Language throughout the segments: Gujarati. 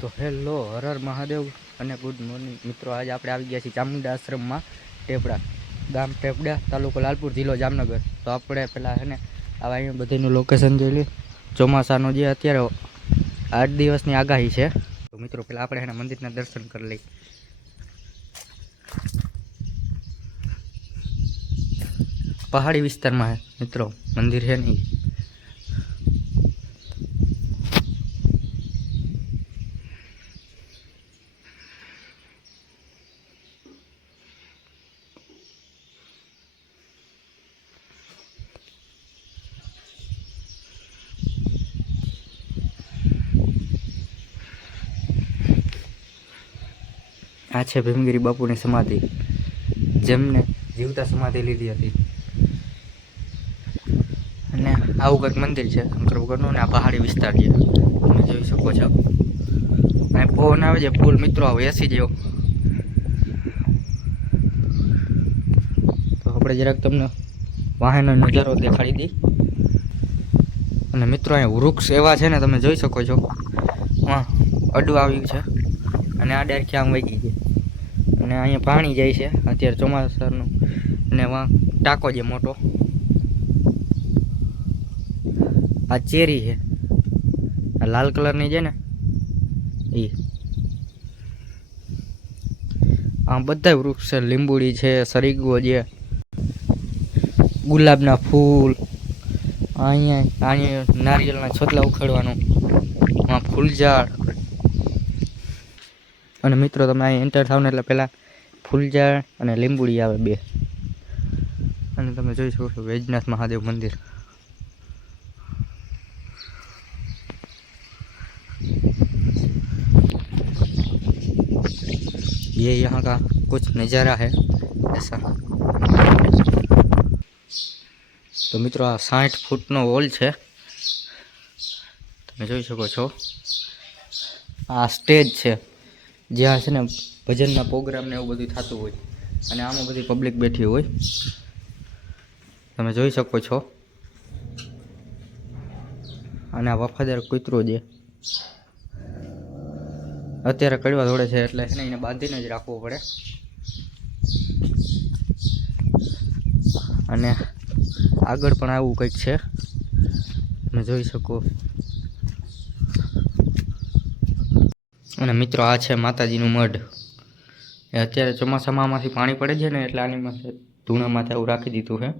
તો હેલો હર હર મહાદેવ અને ગુડ મોર્નિંગ. મિત્રો, આજે આપણે આવી ગયા છીએ ચામુંડા આશ્રમમાં, ટેપડા ગામ ટેપડા તાલુકો લાલપુર જિલ્લો જામનગર. તો આપણે પહેલાં છે ને, આવા અહીંયા બધીનું લોકેશન જોઈ લઈએ. ચોમાસાનો જે અત્યારે આઠ દિવસની આગાહી છે. તો મિત્રો પહેલાં આપણે એના મંદિરના દર્શન કરી લઈએ. પહાડી વિસ્તારમાં મિત્રો, મંદિર છે નહીં આ છે ભીમગીરી બાપુની સમાધિ. જેમને જીવતા સમાધિ લીધી હતી. અને આવું કંઈક મંદિર છે શંકર ભગવાનનું ને આ પહાડી વિસ્તાર છે. તમે જોઈ શકો છો. અને પવન આવે છે, ફૂલ. મિત્રો, આવો એસી જેવો. તો આપણે જરાક તમને વાહનનો નજારો દેખાડી દઈ. અને મિત્રો, અહીંયા વૃક્ષ એવા છે ને, તમે જોઈ શકો છો. હા અડવા આવ્યું છે. અને આ ડાયરેક્ટ આમ વહી ગઈ છે? અને અહીંયા પાણી જાય છે, અત્યારે ચોમાસાનું. અને વા, ટાંકો છે મોટો. આ ચેરી છે. આ લાલ કલરની છે ને એ આ બધા વૃક્ષ છે, લીંબુડી છે, સરીગો છે, ગુલાબના ફૂલ. અહીંયા અહીંયા નારિયેળના છોતલા ઉખાડવાનું. આ ફૂલઝાડ. અને મિત્રો, તમે અહીં એન્ટર થાવ ને એટલે પહેલાં ફૂલઝાડ અને લીંબુડી આવે બે અને તમે જોઈ શકો છો વૈજનાથ મહાદેવ મંદિર ये यहाँ का कुछ नज़ारा है ऐसा તો મિત્રો આ સાઠ ફૂટનો વોલ છે તમે જોઈ શકો છો આ સ્ટેજ છે જ્યાં છે ને ભજનના પ્રોગ્રામ ને એવું બધું થતું હોય. અને આમાં બધી પબ્લિક બેઠી હોય. તમે જોઈ શકો છો. અને આ વફાદાર કૂતરો છે અત્યારે કડવા દોડે છે એટલે એને એને બાંધીને જ રાખવો પડે. અને આગળ પણ આવું કંઈક છે. તમે જોઈ શકો. અને મિત્રો આ છે માતાજીનું મઢ. અત્યારે ચોમાસામાં આમાંથી પાણી પડે છે ને એટલે આની માથે ધૂણા માથે આવું રાખી દીધું છે.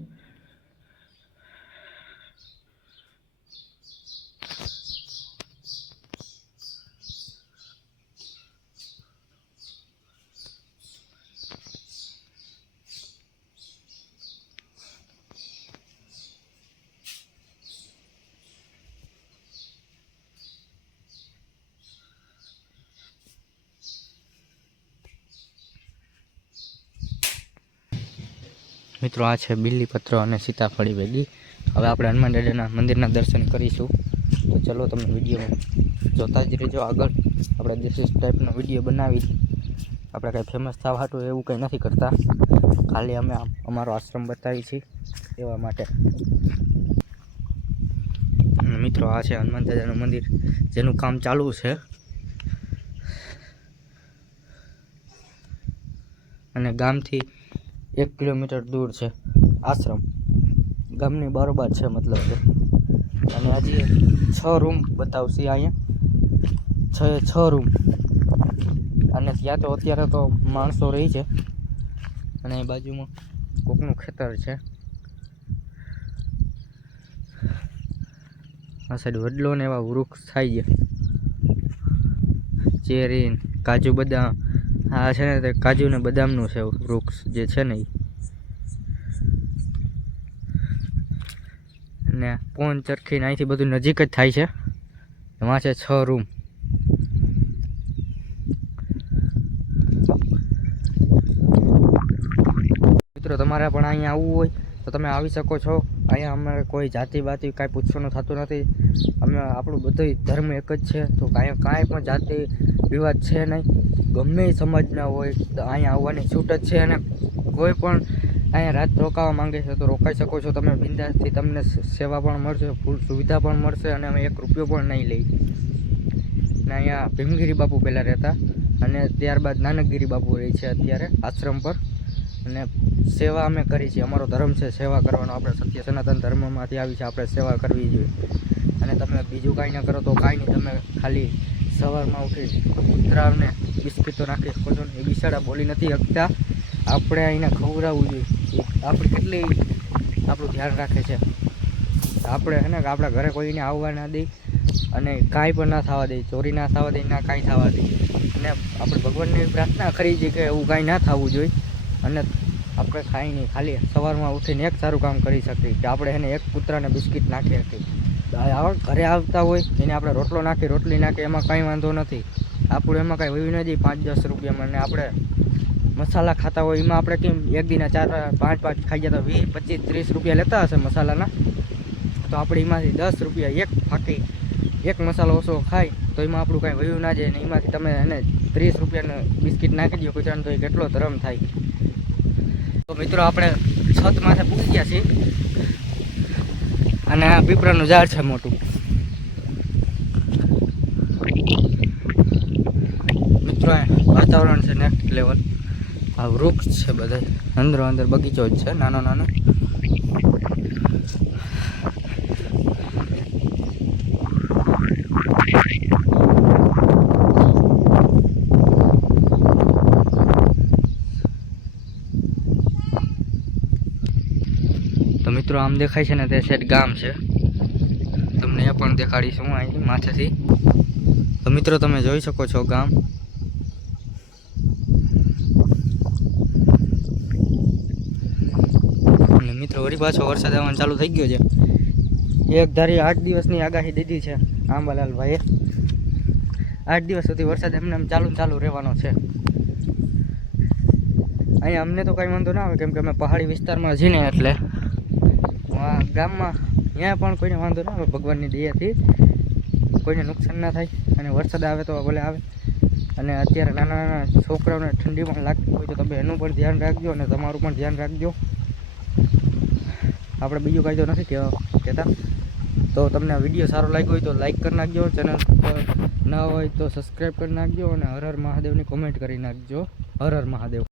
મિત્રો, આ છે બિલ્લીપત્ર અને સીતાફળી ભેગી. હવે આપણે હનુમાન દાદાના મંદિરના દર્શન કરીશું. તો ચલો તમે વીડિયો જોતા જ રહેજો આગળ. આપણે દેશી ટાઈપનો વીડિયો બનાવી. આપણે કાંઈ ફેમસ થવા હાટું એવું કંઈ નથી કરતા. ખાલી અમે અમારો આશ્રમ બતાવી છીએ એવા માટે. મિત્રો, આ છે હનુમાન દાદાનું મંદિર, જેનું કામ ચાલુ છે. અને ગામથી એક કિલોમીટર દૂર છે. આશ્રમ. ગામની બરોબર છે મતલબ કે. અને હજી છ રૂમ બતાવશે અહીંયા. છ છ રૂમ અને ત્યાં તો અત્યારે તો માણસો રહી છે. અને એ બાજુમાં કોકનું ખેતર છે. આ સાઈડ વડલો ને એવા વૃક્ષ થાય છે. ચેરી કાજુ બદામ આ છે ને તે કાજુ ને બદામનું છે વૃક્ષ જે છે ને અને પોન ચરખીને અહીંથી બધું નજીક જ થાય છે. એમાં છે છ રૂમ. મિત્રો, તમારે પણ અહીંયા આવવું હોય તો તમે આવી શકો છો. અહીંયા અમારે કોઈ જાતિ બાતિ કાંઈ પૂછવાનું થતું નથી. અમે આપણું બધું ધર્મ એક જ છે. તો કાંઈ કાંઈ પણ જાતિ વિવાદ છે નહીં. ગમે સમાજના હોય અહીંયા આવવાની છૂટ જ છે અને કોઈ પણ અહીંયા રાત રોકાવા માંગે છે તો રોકાઈ શકો છો. તમે બિંદાસથી તમને સેવા પણ મળશે, ફૂલ સુવિધા પણ મળશે અને અમે એક રૂપિયો પણ નહીં લઈ. ને અહીંયા ભીમગીરી બાપુ પહેલાં રહેતા અને ત્યારબાદ નાનકગીરી બાપુ રહે છે અત્યારે આશ્રમ પર. અને સેવા અમે કરી છે અમારો ધર્મ છે સેવા કરવાનો. આપણે સત્ય સનાતન ધર્મમાંથી આવી છે. આપણે સેવા કરવી જોઈએ. અને તમે બીજું કાંઈ ન કરો તો કાંઈ નહીં. તમે ખાલી સવારમાં ઉઠી કૂતરાને બિસ્કીટો નાખી શકો છો ને. એ બિસાડા બોલી નથી શકતા. આપણે અહીંને ખવડાવવું જોઈએ. આપણે કેટલી આપણું ધ્યાન રાખે છે. આપણે છે ને, આપણા ઘરે કોઈને આવવા ના દે અને કાંઈ પણ ના થવા દે. ચોરી ના થવા દે, ના કાંઈ થવા દે. અને આપણે ભગવાનની પ્રાર્થના કરી છે કે એવું કાંઈ ના થવું જોઈએ. અને આપણે ખાઈ નહીં, ખાલી સવારમાં ઉઠીને એક સારું કામ કરી શકીએ કે આપણે એને એક કૂતરાને બિસ્કિટ નાખી આવા ઘરે આવતા હોય, એને આપણે રોટલો નાખી, રોટલી નાખી, એમાં કાંઈ વાંધો નથી. આપણું એમાં કાંઈ વયું નથી, પાંચ દસ રૂપિયામાં અને આપણે મસાલા ખાતા હોય, એમાં આપણે કેમ એક દિના ચાર, પાંચ પાંચ ખાઈ જતા વીસ, પચીસ, ત્રીસ રૂપિયા લેતા હશે મસાલાના. તો આપણે એમાંથી દસ રૂપિયા એક ફાંકી એક મસાલો ઓછો ખાય તો એમાં આપણું કાંઈ વયું ના જાય ને એમાંથી તમે એને ત્રીસ રૂપિયાનું બિસ્કિટ નાખી દો કુતરાને તો એ કેટલો ધરમ થાય. તો મિત્રો આપણે છત માથે પૂકી ગયા છીએ. અને પીપળાનું ઝાડ છે મોટું. મિત્રો વાતાવરણ છે નેક્સ્ટ લેવલ આ વૃક્ષ છે બધા અંદર અંદર બગીચો જ છે, નાનો નાનો તો મિત્રો, આમ દેખાય છે ને તે સેટ ગામ છે. તમને એ પણ દેખાડીશું અહીં માથેથી. તો મિત્રો, તમે જોઈ શકો છો ગામ. મિત્રો, વળી પાછો વરસાદ આવવાનું ચાલુ થઈ ગયો છે. એક ધારી આઠ દિવસની આગાહી દીધી છે આંબાલાલભાઈએ. આઠ દિવસ સુધી વરસાદ એમને એમ ચાલુ ચાલુ રહેવાનો છે. અહીંયા અમને તો કાંઈ વાંધો ના આવે, કેમ કે અમે પહાડી વિસ્તારમાં છીએ ને એટલે. ગામમાં ત્યાં પણ કોઈને વાંધો ના આવે, ભગવાનની દયાથી. કોઈને નુકસાન ના થાય અને વરસાદ આવે તો ભલે આવે. અને અત્યારે નાના નાના છોકરાઓને ઠંડી પણ લાગતી હોય તો તમે એનું પણ ધ્યાન રાખજો અને તમારું પણ ધ્યાન રાખજો. આપણે બીજું કાંઈ તો નથી કહેવા કહેતા. તો તમને વીડિયો સારો લાગ્યો હોય તો લાઈક કરી નાખજો, ચેનલ ન હોય તો સબસ્ક્રાઈબ કરી નાખજો અને હર હર મહાદેવની કોમેન્ટ કરી નાખજો. હર હર મહાદેવ.